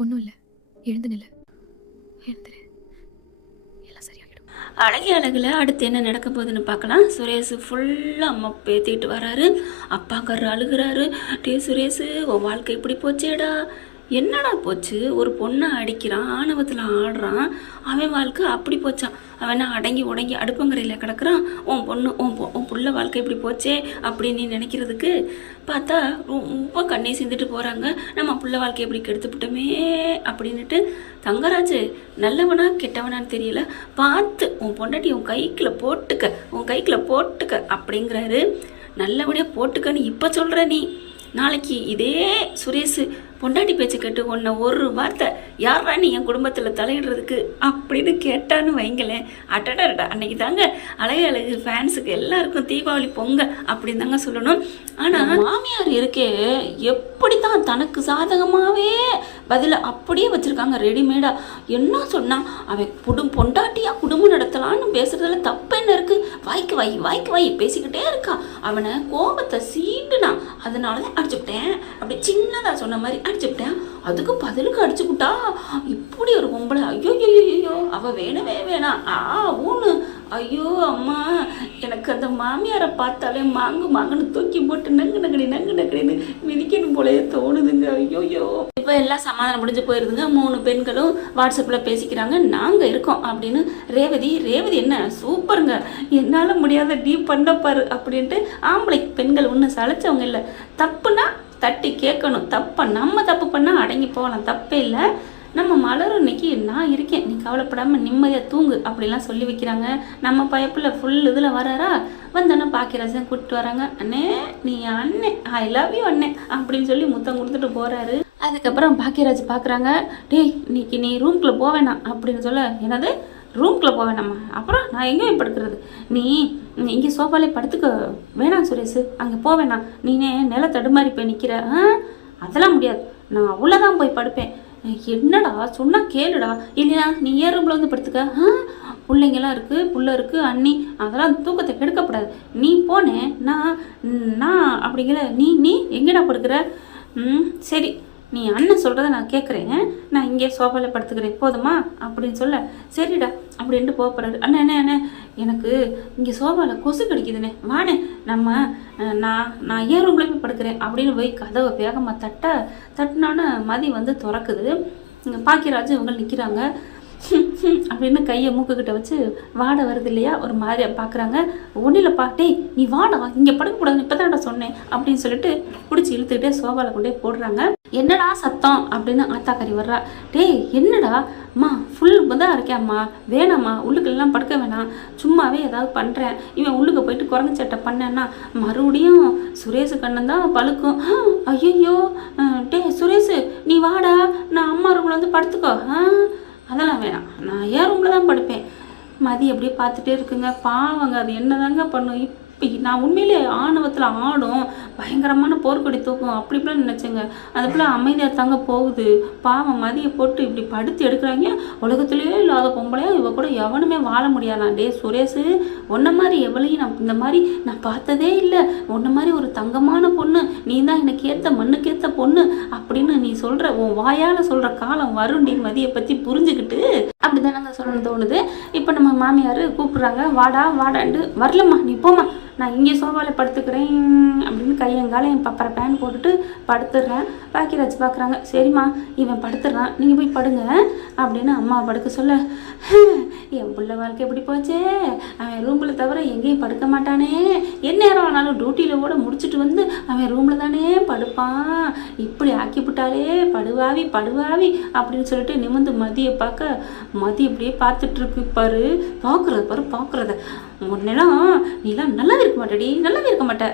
ஒன்றும் இல்லை, எழுந்து நில, எழுந்துரு, எல்லாம் சரியாகிடும். அழகி அழகில் அடுத்து என்ன நடக்க போகுதுன்னு பார்க்கலாம். சுரேஷ் ஃபுல்லாக அம்மா பேத்திட்டு வராரு. அப்பாக்காரர் அழுகிறாரு. டே சுரேஷ், உன் வாழ்க்கை இப்படி போச்சேடா, என்னடா போச்சு? ஒரு பொண்ணை அடிக்கிறான், ஆணவத்தில் ஆடுறான், அவன் வாழ்க்கை அப்படி போச்சான். அவன் அடங்கி உடங்கி அடுப்பங்கரையில் கிடக்குறான். உன் புள்ள வாழ்க்கை இப்படி போச்சே அப்படின்னு நீ நினைக்கிறதுக்கு பார்த்தா ரொம்ப கண்ணை சிந்துட்டு போகிறாங்க. நம்ம புள்ள வாழ்க்கை எப்படி கெடுத்துவிட்டோமே அப்படின்னுட்டு. தங்கராஜ் நல்லவனா கெட்டவனான்னு தெரியல, பார்த்து உன் பொண்டாட்டி உன் கைக்குள்ள போட்டுக்க அப்படிங்கிறாரு. நல்லபடியாக போட்டுக்கன்னு இப்போ சொல்கிற நீ, நாளைக்கு இதே சுரேஷ் பொண்டாட்டி பேச்சு கேட்டு உன்னை ஒரு வார்த்தை யாரா நீ என் குடும்பத்தில் தலையிடுறதுக்கு அப்படின்னு கேட்டான்னு வைங்களேன், அட்டடா அன்னைக்கு தாங்க அழகு ஃபேன்ஸுக்கு எல்லாருக்கும் தீபாவளி பொங்க அப்படின்னு தாங்க சொல்லணும். ஆனால் மாமியார் இருக்கே எப்படி தான் தனக்கு சாதகமாகவே பதில அப்படியே வச்சுருக்காங்க ரெடிமேடாக. என்ன சொன்னால் அவன் பொண்டாட்டியாக குடும்பம் நடத்தலான்னு பேசுகிறதுல தப்பு என்ன இருக்குது? வாய்க்கு வை பேசிக்கிட்டே இருக்கான். அவனை கோபத்தை சீண்டுனான், அதனால தான் அடிச்சுவிட்டேன், அப்படி சின்னதாக சொன்ன மாதிரி அடிச்சுவிட்டேன். அதுக்கு பதிலுக்கு அடிச்சுக்கிட்டா இப்படி ஒரு பொம்பளை, ஐயோ அவள் வேணவே வேணாம் ஊன்னு. ஐயோ அம்மா, எனக்கு அந்த மாமியாரை பார்த்தாலே மாங்குன்னு தூக்கி போட்டு நங்கு நகடின்னு மிதிக்கணும் போலே தோணுதுங்க. ஐயோயோ, இப்போ எல்லாம் சமாதானம் முடிஞ்சு போயிருதுங்க. 3 பெண்களும் வாட்ஸ்அப்பில் பேசிக்கிறாங்க, நாங்கள் இருக்கோம் அப்படின்னு. ரேவதி என்ன சூப்பருங்க, என்னால் முடியாத டீப் பண்ணப்பாரு அப்படின்ட்டு. ஆம்பளை பெண்கள் ஒன்றும் சளைச்சவங்க இல்லை, தப்புனா தட்டி கேட்கணும், நம்ம தப்பு பண்ணால் அடங்கி போகலாம், தப்பே இல்லை. நம்ம மலரும் இன்னைக்கு நான் இருக்கேன், நீ கவலைப்படாமல் நிம்மதியாக தூங்கு அப்படிலாம் சொல்லி வைக்கிறாங்க. நம்ம பயப்பில் ஃபுல் இதில் வராரா, வந்தோன்னே பாக்கியராஜன் கூப்பிட்டு வராங்க. அண்ணே நீ அண்ணன், ஐ லவ் யூ அண்ணே அப்படின்னு சொல்லி முத்தம் கொடுத்துட்டு போகிறாரு. அதுக்கப்புறம் பாக்கியராஜ் பார்க்குறாங்க, டேய் இன்னைக்கு நீ ரூம்குள்ளே போவேணாம் அப்படின்னு சொல்ல. என்னது ரூம்குள்ளே போவேணாம்மா? அப்புறம் நான் எங்கேயும் படுக்கிறது? நீ இங்கே சோஃபாலே படுத்துக்க வேணாம் சுரேஷ், அங்கே போவேணாம், நீனே நில தடுமாறி போய் நிற்கிற. அதெல்லாம் முடியாது, நான் அவ்வளோதான் போய் படுப்பேன். என்னடா சொன்னால் கேளுடா, இல்லையா நீ ஏன் ரூமில் வந்து படுத்துக்க, பிள்ளைங்கெல்லாம் இருக்குது, புள்ள இருக்குது, அண்ணி, அதெல்லாம் தூக்கத்தை கெடுக்கப்படாது, நீ போனேன் நான் அப்படிங்கிற. நீ எங்கடா படுக்கிற? சரி நீ அண்ணன் சொல்கிறத நான் கேட்குறேன், நான் இங்கே சோஃபாவில் படுத்துக்கிறேன் போதுமா அப்படின்னு சொல்ல. சரிடா அப்படின்ட்டு போகிறாரு. அண்ணே எனக்கு இங்கே சோஃபாவில் கொசு கடிக்குதுண்ணே, வானே நான் ஏன் ரூம்ல போய் படுக்கிறேன் அப்படின்னு போய் கதவை வேகமாக தட்டினோன்னு மதி வந்து திறக்குது. பாக்கியராஜ் இவங்க நிற்கிறாங்க. அப்படின்னு கையை மூக்குக்கிட்ட வச்சு வாடை வருது இல்லையா, ஒரு மாதிரியா பார்க்குறாங்க. ஒன்றும் இல்லைப்பா, டேய் நீ வாடா, இங்கே படுக்கக்கூடாது, இப்போ தான்டா சொன்னேன் அப்படின்னு சொல்லிட்டு பிடிச்சி இழுத்துக்கிட்டே சோபாவில் கொண்டே போடுறாங்க. என்னடா சத்தம் அப்படின்னு ஆத்தாக்கறி வர்றா. டேய் என்னடா அம்மா, ஃபுல் தான் இருக்கேம்மா, வேணாம்மா உள்ளுக்கெல்லாம் படுக்க வேணாம், சும்மாவே ஏதாவது பண்ணுறேன், இவன் உள்ளுக்கு போயிட்டு குரங்கு சட்டை பண்ணேன்னா மறுபடியும் சுரேஷு கண்ணன் தான் பழுக்கும். ஐயோ டே சுரேஷு நீ வாடா, நான் அம்மா ரூமில் வந்து படுத்துக்கோ. அதெல்லாம் வேணாம், நான் ஏன் ரூமில் தான் படுப்பேன். மதி அப்படியே பார்த்துட்டே இருக்குங்க. பாவங்க, அது என்னதாங்க பண்ணும். இப்போ நான் உண்மையிலே ஆணவத்தில் ஆடும், பயங்கரமான போர்க்கொடி தூக்கும் அப்படி இப்படிலாம் நினச்சேங்க. அது போல் அமைதியாக தாங்க போகுது. பாவம் மதியை போட்டு இப்படி படுத்து எடுக்கிறாங்க. உலகத்துலேயே இல்லாத பொம்பளையா இவ கூட எவனுமே வாழ முடியாதான். டே சுரேஷ், உன்ன மாதிரி எவ்வளையும் நான் இந்த மாதிரி நான் பார்த்ததே இல்லை, உன்ன மாதிரி ஒரு தங்கமான பொண்ணு, நீ தான் எனக்கு ஏற்ற மண்ணுக்கேற்ற பொண்ணு அப்படின்னு நீ சொல்கிற, உன் வாயால் சொல்கிற காலம் வருண்டி மதியை பற்றி புரிஞ்சுக்கிட்டு அப்படி தானங்க சொல்லணும்னு தோணுது. இப்போ நம்ம மாமியார் கூப்பிட்றாங்க, வாடாண்டு. வரலம்மா நீ போம்மா, நான் இங்கே சோஃபாவில் படுத்துக்கிறேன் அப்படின்னு கையங்காலையும் பப்பரை பேன் போட்டுட்டு படுத்துடுறேன். பாக்கியராஜ் பார்க்குறாங்க, சரிம்மா இவன் படுத்துடுறான், நீங்கள் போய் படுங்க அப்படின்னு அம்மா படுக்க சொல்ல. என் பிள்ள வாழ்க்கை எப்படி போச்சே, அவன் ரூமில் தவிர எங்கேயும் படுக்க மாட்டானே, என் நேரம் ஆனாலும் டியூட்டியில் கூட முடிச்சுட்டு வந்து அவன் ரூமில் தானே படுப்பான், இப்படி ஆக்கிவிட்டாலே படுவாவி அப்படின்னு சொல்லிட்டு நிமிந்து மதியை பார்க்க. மதி இப்படியே பார்த்துட்ருக்கு. பார்க்குறத உன்னெல்லாம் நீலாம் நல்லாவே இருக்க மாட்டே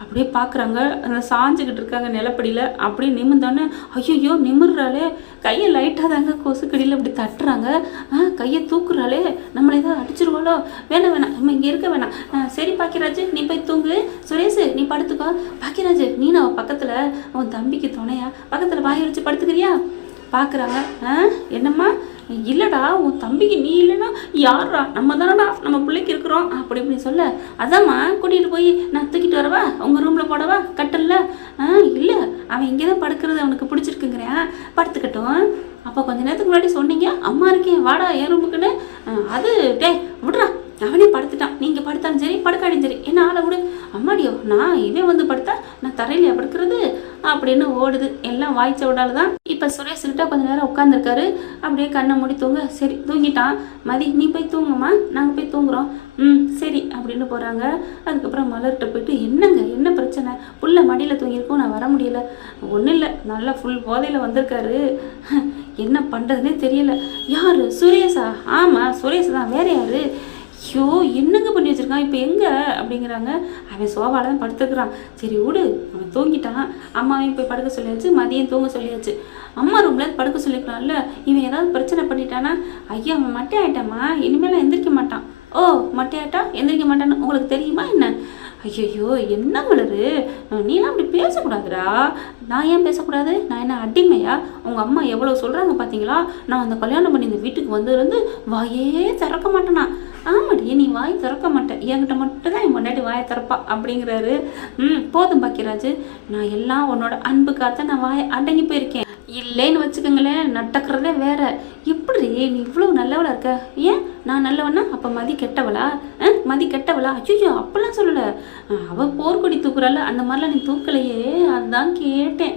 அப்படியே பார்க்குறாங்க. அந்த சாஞ்சிக்கிட்டு இருக்காங்க நிலப்படியில். அப்படியே நிமிர்ந்தோன்னே ஐயோ நிமிர்றாளே, கையை லைட்டாக தாங்க கொசுக்கடியில் அப்படி தட்டுறாங்க. கையை தூக்குறாளே, நம்மளை ஏதாவது அடிச்சிருவாளோ. வேணாம் நம்ம இங்கே இருக்க வேணாம். சரி பாக்கியராஜ் நீ போய் தூங்கு, சுரேஷ் நீ படுத்துக்கோ. பாக்கியராஜ் நீ நான் பக்கத்தில் உன் தம்பிக்கு துணையா பக்கத்தில் வாய் வச்சு படுத்துக்கிறியா? பார்க்குறாங்க. என்னம்மா? இல்லைடா உன் தம்பிக்கு நீ இல்லைன்னா யாரா, நம்ம தானடா நம்ம பிள்ளைக்கு இருக்கிறோம் அப்படி இப்படி சொல்ல. அதாம்மா கூட்டிகிட்டு போய் நான் தூக்கிட்டு வரவா, உங்கள் ரூமில் போடவா கட்டல? இல்லை அவன் இங்கே தான் படுக்கிறது அவனுக்கு பிடிச்சிருக்குங்கிறேன், படுத்துக்கட்டும். அப்போ கொஞ்ச நேரத்துக்கு முன்னாடி சொன்னீங்க அம்மா இருக்கேன் வாடா என் ரூமுக்குன்னு. அது டே விட்றா, அவனே படுத்துட்டான். நீங்கள் படுத்தாலும் சரி படுக்காடியும் சரி என்ன ஆளை விடு. அம்மாடியோ நான் இவன் வந்து படுத்தா நான் தரையிலையா படுக்கிறது அப்படின்னு ஓடுது. எல்லாம் வாய்ச்ச விடால தான். இப்போ சுரேஷ்கிட்ட கொஞ்ச நேரம் உட்காந்துருக்காரு. அப்படியே கண்ணை மூடி தூங்க. சரி தூங்கிட்டான். மதி நீ போய் தூங்குமா, நாங்கள் போய் தூங்குறோம். சரி அப்படின்னு போகிறாங்க. அதுக்கப்புறம் மலர்கிட்ட போயிட்டு என்னங்க என்ன பிரச்சனை, புள்ள மடியில் தூங்கியிருக்கோம், நான் வர முடியல. ஒன்றும் இல்லை, நல்லா ஃபுல் போதையில் வந்திருக்காரு, என்ன பண்ணுறதுனே தெரியல. யார் சுரேஷா? ஆமாம் சுரேஷ் தான், வேற யாரு? ஐயோ என்னங்க பண்ணி வச்சிருக்கான், இப்போ எங்கே அப்படிங்கிறாங்க. அவன் சோபாவில் தான் படுத்துக்கிறான். சரி விடு, அவன் தூங்கிட்டான். அம்மாவையும் போய் படுக்க சொல்லியாச்சு, மதியம் தூங்க சொல்லியாச்சு. அம்மா ரூமில் படுக்க சொல்லிக்கலாம்ல. இவன் ஏதாவது பிரச்சனை பண்ணிட்டானா? ஐயா அவன் மட்டை ஆயிட்டாமா, இனிமேலாம் எந்திரிக்க மாட்டான். ஓ மட்டையாட்டா எந்திரிக்க மாட்டான்னு உங்களுக்கு தெரியுமா என்ன? ஐயோ என்ன மலரு, நீலாம் அப்படி பேசக்கூடாதுடா. நான் ஏன் பேசக்கூடாது? நான் என்ன அடிமையா? உங்கள் அம்மா எவ்வளோ சொல்கிறாங்க பார்த்தீங்களா? நான் அந்த கல்யாணம் பண்ணி இந்த வீட்டுக்கு வந்து வாயே திறக்க மாட்டேனா? ஆமாடி நீ வாய் திறக்க மாட்டேன், என்கிட்ட மட்டும் தான் என் முன்னாடி வாயை திறப்பா அப்படிங்கிறாரு. போதும் பாக்கியராஜ், நான் எல்லாம் உன்னோட அன்புக்காக நான் வாயை அடங்கி போயிருக்கேன். இல்லைன்னு வச்சுக்கோங்களேன், நடக்கிறதே வேற. எப்படி நீ இவ்வளோ நல்லவளா இருக்க? ஏன் நான் நல்லவனா அப்போ மதி கெட்டவளா? மதி கெட்டவளா? ஐயோ அப்பெல்லாம் சொல்லலை. அவள் போர்க்கொடி தூக்குறாள், அந்த மாதிரிலாம் நீ தூக்கலையே, அதுதான் கேட்டேன்.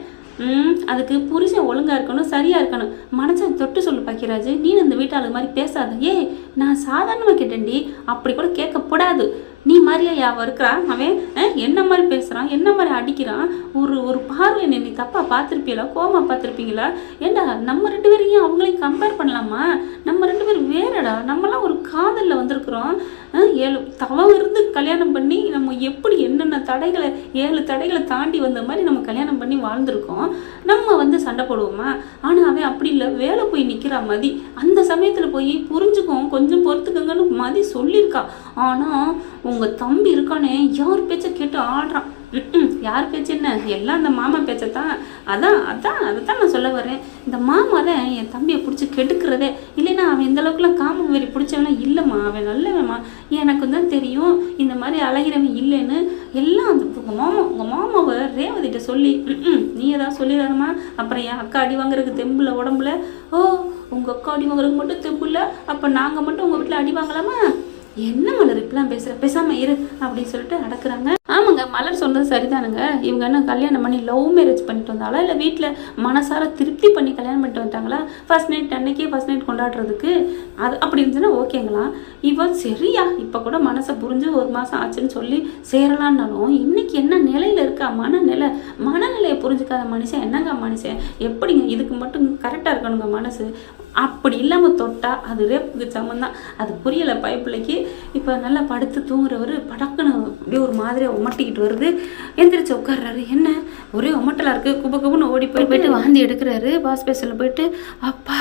அதுக்கு புருஷன் ஒழுங்காக இருக்கணும், சரியாக இருக்கணும். மனசை தொட்டு சொல்லு பாக்கியராஜ், நீ இந்த வீட்டாளு மாதிரி பேசாத. நான் சாதாரணமாக கேட்டேன்டி, அப்படி கூட கேட்கக்கூடாது. நீ மாதிரியா யாவ இருக்கிறான் அவன்? என்ன மாதிரி பேசுகிறான், என்ன மாதிரி அடிக்கிறான்? ஒரு பார்வை நீ தப்பாக பார்த்துருப்பீங்களா, கோமா பார்த்துருப்பீங்களா? ஏண்டா நம்ம 2 பேரையும் அவங்களையும் கம்பேர் பண்ணலாமா? நம்ம 2 பேரும் வேறடா, நம்மளாம் ஒரு காதலில் வந்திருக்கிறோம். 7 தவம் இருந்து கல்யாணம் பண்ணி நம்ம எப்படி என்னென்ன தடைகளை 7 தடைகளை தாண்டி வந்த மாதிரி நம்ம கல்யாணம் பண்ணி வாழ்ந்துருக்கோம். நம்ம வந்து சண்டை போடுவோமா? ஆனால் அவன் அப்படி இல்லை, வேலை போய் நிற்கிறா மதி. அந்த சமயத்தில் போய் புரிஞ்சுக்கும், கொஞ்சம் பொறுத்துக்கங்கன்னு மதி சொல்லியிருக்கா. ஆனால் உங்கள் தம்பி இருக்கானே, யார் பேச்சை கேட்டு ஆடுறான். யார் பேச்சு என்ன, எல்லாம் அந்த மாமா பேச்சை தான். அதைத்தான் நான் சொல்ல வரேன். இந்த மாமா தான் என் தம்பியை பிடிச்சி கெடுக்கிறதே. இல்லைன்னா அவன் இந்த அளவுக்குலாம் காமம் வெறி பிடிச்சவனா இல்லைம்மா, அவன் நல்லவன்மா. எனக்கு தான் தெரியும் இந்த மாதிரி அழகிறவன் இல்லைன்னு. எல்லாம் அந்த உங்கள் மாமாவை ரேவதிட்ட சொல்லி நீ ஏதாவது சொல்லிடுறாருமா. அப்புறம் என் அக்கா அடி வாங்குறதுக்கு தெம்புல உடம்புல. ஓ உங்கள் அக்கா அடி வாங்குறதுக்கு மட்டும் தெம்புல, அப்போ நாங்கள் மட்டும் உங்கள் வீட்டில் அடி வாங்கலாமா? என்ன மலர் இப்பெல்லாம் பேசுகிற, பேசாமல் இரு அப்படின்னு சொல்லிட்டு அடக்குறாங்க. ஆமாங்க மலர் சொன்னது சரிதானுங்க. இவங்க என்ன கல்யாணம் பண்ணி லவ் மேரேஜ் பண்ணிட்டு வந்தாங்களா, இல்லை வீட்டில் மனசார திருப்தி பண்ணி கல்யாணம் பண்ணிட்டு வந்துட்டாங்களா? ஃபர்ஸ்ட் நைட் அன்னைக்கே ஃபர்ஸ்ட் நைட் கொண்டாடுறதுக்கு அது அப்படி இருந்துச்சுன்னா ஓகேங்களா? இவன் சரியா இப்போ கூட மனசை புரிஞ்சு 1 மாதம் ஆச்சுன்னு சொல்லி சேரலான்னாலும் இன்னைக்கு என்ன நிலையில் இருக்கா, மனநிலையை புரிஞ்சுக்காத மனுஷன் என்னங்க மனுஷன்? எப்படிங்க இதுக்கு மட்டும் கரெக்டாக இருக்கணுங்க மனசு? அப்படி இல்லாமல் தொட்டா அது ரேப்புக்கு சமந்தான். அது புரியலை பைப்பிள்ளைக்கு. இப்போ நல்லா படுத்து தூங்குறவர் படக்குன்னு அப்படியே ஒரு மாதிரியாக உமட்டிக்கிட்டு வருது. எந்திரிச்சு உட்கார்றாரு. என்ன ஒரே உமட்டலாக இருக்குது, குபுன்னு ஓடி போயிட்டு வாந்தி எடுக்கிறாரு. பாஸ் பேசலில் போயிட்டு அப்பா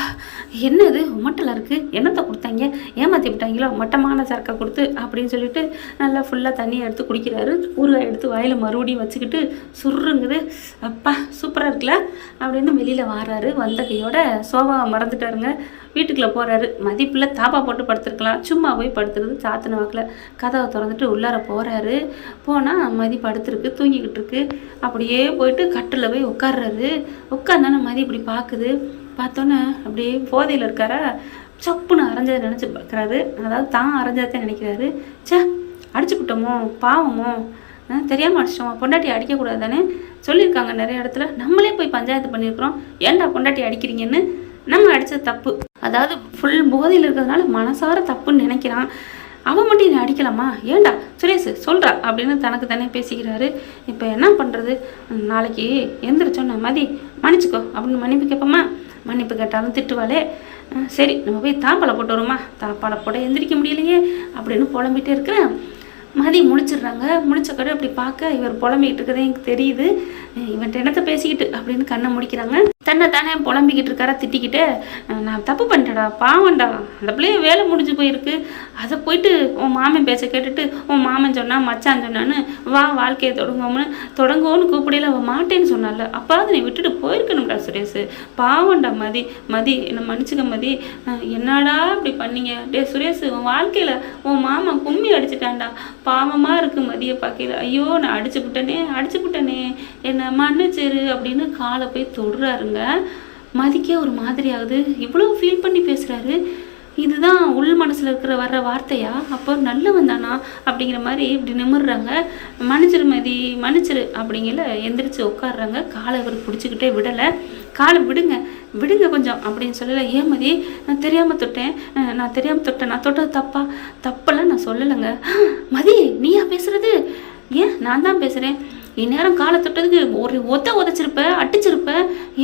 என்னது உமட்டலாக இருக்குது, என்னத்தை கொடுத்தாங்க, ஏமாற்றி விட்டாங்களோ மட்டமான சரக்கை கொடுத்து அப்படின்னு சொல்லிட்டு நல்லா ஃபுல்லாக தண்ணியை எடுத்து குடிக்கிறாரு. ஊறுகாய் எடுத்து வாயில் மறுபடியும் வச்சுக்கிட்டு சுருங்குது. அப்பா சூப்பராக இருக்குல்ல அப்படின்னு வெளியில் வாராரு. வந்த கையோட சோபாவை மறந்துட்டாருங்க. வீட்டுக்குள்ளே போகிறாரு. மதிப்பில் தாப்பா போட்டு படுத்துருக்கலாம், சும்மா போய் படுத்துறது சாத்தின வாக்கில் கதவை திறந்துட்டு உள்ளார போகிறாரு. போனால் மதி படுத்துருக்கு, தூங்கிக்கிட்டு இருக்கு. அப்படியே போயிட்டு கட்டில் போய் உட்கார்றாரு. உட்காந்தானே மதி இப்படி பார்க்குது. பார்த்தோன்னே அப்படியே போதையில் இருக்காரா, சப்புன்னு அரைஞ்சதை நினச்சி பார்க்குறாரு. அதாவது தான் அரைஞ்சதை நினைக்கிறாரு. அடிச்சுக்கிட்டோமோ பாவமோ, தெரியாமல் அடிச்சிட்டோம். பொண்டாட்டி அடிக்கக்கூடாது தானே சொல்லியிருக்காங்க நிறைய இடத்துல. நம்மளே போய் பஞ்சாயத்து பண்ணியிருக்கிறோம், ஏன்டா பொண்டாட்டி அடிக்கிறீங்கன்னு. நம்ம அடித்தது தப்பு. அதாவது ஃபுல் போதையில் இருக்கிறதுனால மனசார தப்புன்னு நினைக்கிறான். அவன் மட்டும் என்னை அடிக்கலாமா, ஏண்டா சுரேஷ் சொல்கிறா அப்படின்னு தனக்கு தானே பேசிக்கிறாரு. இப்போ என்ன பண்ணுறது, நாளைக்கு எந்திரிச்சோன்னா மதி மன்னிச்சுக்கோ அப்படின்னு மன்னிப்பு கேட்போமா? மன்னிப்பு கேட்டாலும் திட்டுவாளே. சரி நம்ம போய் தாப்பாலை போட்டு வருமா, தாப்பாலை போட எந்திரிக்க முடியலையே அப்படின்னு புலம்பிகிட்டே இருக்கிறேன். மதி முழிச்சிடுறாங்க. முழிச்ச கடை அப்படி பார்க்க இவர் புலம்பிக்கிட்டு இருக்கிறதே எனக்கு தெரியுது. இவன் என்னத்தை பேசிக்கிட்டு அப்படின்னு கண்ணை முடிக்கிறாங்க. தன்னை தானே புலம்பிக்கிட்டு இருக்காரா திட்டிக்கிட்டு, நான் தப்பு பண்ணிட்டேடா, பாவம்டா, அந்த பிள்ளைய வேலை முடிஞ்சு போயிருக்கு, அதை போயிட்டு உன் மாமன் பேச்சை கேட்டுட்டு உன் மாமன் சொன்னான் மச்சான் சொன்னான்னு வா வாழ்க்கையை தொடங்குவோன்னு கூப்பிடையில அவள் மாட்டேன்னு சொன்னால, அப்பாவது நீ விட்டுட்டு போயிருக்கணும்டா சுரேஷ், பாவம்டா மதி, மதி என்னை மன்னிச்சுக்க மதி, என்னடா இப்படி பண்ணீங்க, டே சுரேஷ் உன் வாழ்க்கையில் உன் மாமன் கும்மி அடிச்சிட்டான்டா, பாவமாக இருக்கு மதியை பார்க்கல, ஐயோ நான் அடிச்சு விட்டனே என்னை மன்னிச்சிரு அப்படின்னு காலை போய் தொடுறாருங்க. மதிக்கே ஒரு மாதிரி ஆகுது, இவ்வளோ ஃபீல் பண்ணி பேசுகிறாரு, இதுதான் உள் மனசில் இருக்கிற வர்ற வார்த்தையா, அப்போ நல்லவன் தானா அப்படிங்கிற மாதிரி இப்படி நிமிடுறாங்க. மன்னிச்சிரு மதி மன்னிச்சிரு அப்படிங்கல எந்திரிச்சு உட்காடுறாங்க. காலை இவர் பிடிச்சிக்கிட்டே விடலை, காலை விடுங்க கொஞ்சம் அப்படின்னு சொல்லலை. ஏன் மதி நான் தெரியாமல் தொட்டேன், நான் தொட்டது தப்பெல்லாம் நான் சொல்லலைங்க. மதி நீயா பேசுறது, ஏன் நான் தான் பேசுகிறேன், இந்நேரம் காலை தொட்டதுக்கு ஒரு உதச்சிருப்ப அடிச்சிருப்ப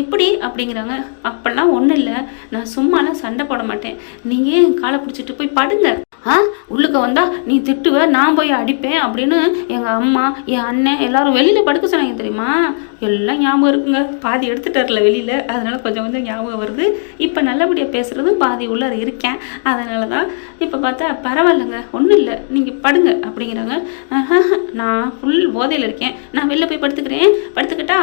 எப்படி அப்படிங்கிறாங்க. அப்பெல்லாம் ஒன்றும் இல்லை, நான் சும்மாலாம் சண்டை போட மாட்டேன், நீங்கள் ஏன் காலை பிடிச்சிட்டு போய் படுங்க, உள்ளுக்க வந்தா நீ திட்டுவ நான் போய் அடிப்பேன் அப்படின்னு எங்கள் அம்மா என் அண்ணன் எல்லாரும் வெளியில் படுக்க சொன்னாங்க தெரியுமா, எல்லாம் ஞாபகம் இருக்குங்க, பாதி எடுத்துட்டார்ல வெளியில், அதனால கொஞ்சம் ஞாபகம் வருது. இப்போ நல்லபடியாக பேசுகிறதும் பாதி உள்ளார இருக்கேன், அதனால தான் இப்போ பார்த்தா பரவாயில்லைங்க ஒன்றும் இல்லை நீங்கள் படுங்க அப்படிங்கிறாங்க. நான் ஃபுல் போதையில் இருக்கேன், நான் வெளில போய் படுத்துக்கிட்டா,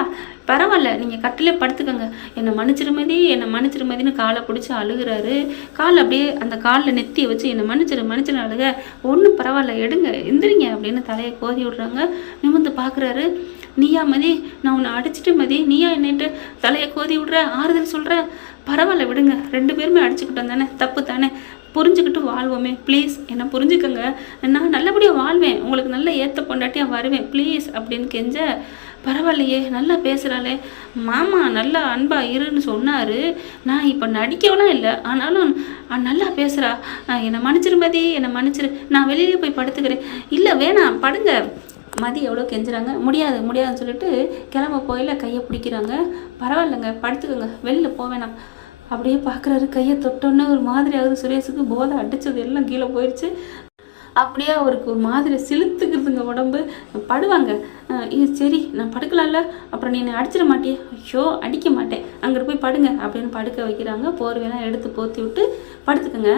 பரவாயில்ல நீங்கள் கட்டிலே படுத்துக்கோங்க, என்னை மன்னிச்சிருமதின்னு காலை பிடிச்சி அழுகிறாரு. கால் அப்படியே அந்த காலில் நெத்தியை வச்சு என்னை மன்னிச்சிரு அழுக, ஒன்றும் பரவாயில்ல எடுங்க எந்திரிங்க அப்படின்னு தலையை கோதி விடுறாங்க. நிமிர்ந்து பார்க்குறாரு. நீயா மதி, நான் உன்னை அடிச்சிட்டு மதி, நீயா என்னட்டு தலையை கோதி விடுற, ஆறுதல் சொல்கிற, பரவாயில்ல விடுங்க, 2 பேருமே அடிச்சுக்கிட்டோம் தானே, தப்பு தானே, புரிஞ்சுக்கிட்டு வாழ்வோமே, ப்ளீஸ் என்னை புரிஞ்சுக்கோங்க, நான் நல்லபடியாக வாழ்வேன், உங்களுக்கு நல்ல ஏற்ற பொண்டாட்டியாக வருவேன் ப்ளீஸ் அப்படின்னு கெஞ்ச, பரவாயில்லையே நல்லா பேசுகிறாளே, மாமா நல்லா அன்பா இருன்னு சொன்னார், நான் இப்போ நடிக்கவெல்லாம் இல்லை, ஆனாலும் நல்லா பேசுகிறா, என்னை மன்னிச்சிரு, நான் வெளியிலே போய் படுத்துக்கிறேன், இல்லை வேணாம் படுங்க. மதி எவ்வளோ கெஞ்சுறாங்க, முடியாதுன்னு சொல்லிட்டு கிளம்ப போயில கையை பிடிக்கிறாங்க. பரவாயில்லைங்க படுத்துக்கோங்க, வெளியில் போவேணாம். அப்படியே பார்க்குறாரு, கையை தொட்டோன்னே ஒரு மாதிரி ஆகுது சுரேஷுக்கு, போதை அடித்தது எல்லாம் கீழே போயிடுச்சு. அப்படியே அவருக்கு ஒரு மாதிரி சிலுத்துக்குதுங்க உடம்பு. படுவாங்க, சரி நான் படுக்கலாம்ல, அப்புறம் நீ என்னை அடிச்சிட மாட்டியே, ஐயோ அடிக்க மாட்டேன், அங்கிட்டு போய் படுங்க அப்படின்னு படுக்க வைக்கிறாங்க. போர்வையெல்லாம் எடுத்து போற்றி விட்டு படுத்துக்குங்க.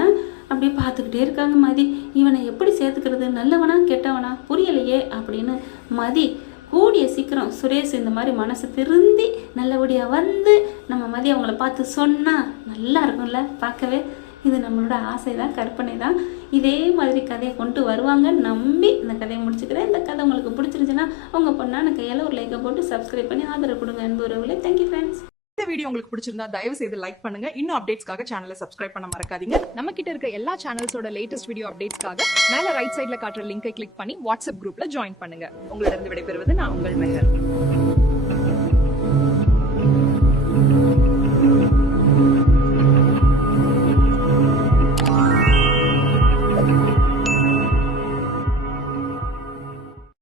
அப்படியே பார்த்துக்கிட்டே இருக்காங்க மதி. இவனை எப்படி சேர்த்துக்கிறது, நல்லவனா கெட்டவனா புரியலையே அப்படின்னு. மதி கூடிய சீக்கிரம் சுரேஷ் இந்த மாதிரி மனசு திருந்தி நல்லபடியாக வந்து நம்ம மதி அவங்கள பார்த்து சொன்னால் நல்லா இருக்கும்ல பார்க்கவே. இது நம்மளோட ஆசை தான், கற்பனை தான். இதே மாதிரி கதையை கொண்டு வருவாங்க நம்பி இந்த கதையை முடிச்சுக்கிறேன். இந்த கதை உங்களுக்கு பிடிச்சிருந்துச்சுன்னா உங்கள் பொண்ணான கையால் ஒரு லைக்கை போட்டு சப்ஸ்கிரைப் பண்ணி ஆதரவு கொடுங்க அன்பு உறவுகளே. Thank you friends. இந்த வீடியோ உங்களுக்கு பிடிச்சிருந்தா தயவு செய்து லைக் பண்ணுங்க. இன்னும் அப்டேட்ஸ்க்காக சேனலை சப்ஸ்கிரைப் பண்ண மறக்காதீங்க. நம்ம கிட்ட இருக்க எல்லா சேனல்ஸோட லேட்டஸ்ட் வீடியோ அப்டேட்ஸ்க்காக மேல ரைட் சைடுல காட்டுற லிங்கை கிளிக் பண்ணி வாட்ஸ்அப் குரூப்ல ஜாயின் பண்ணுங்க. உங்களிடம் விடைபெறுவது நான் உங்கள் மெஹர்.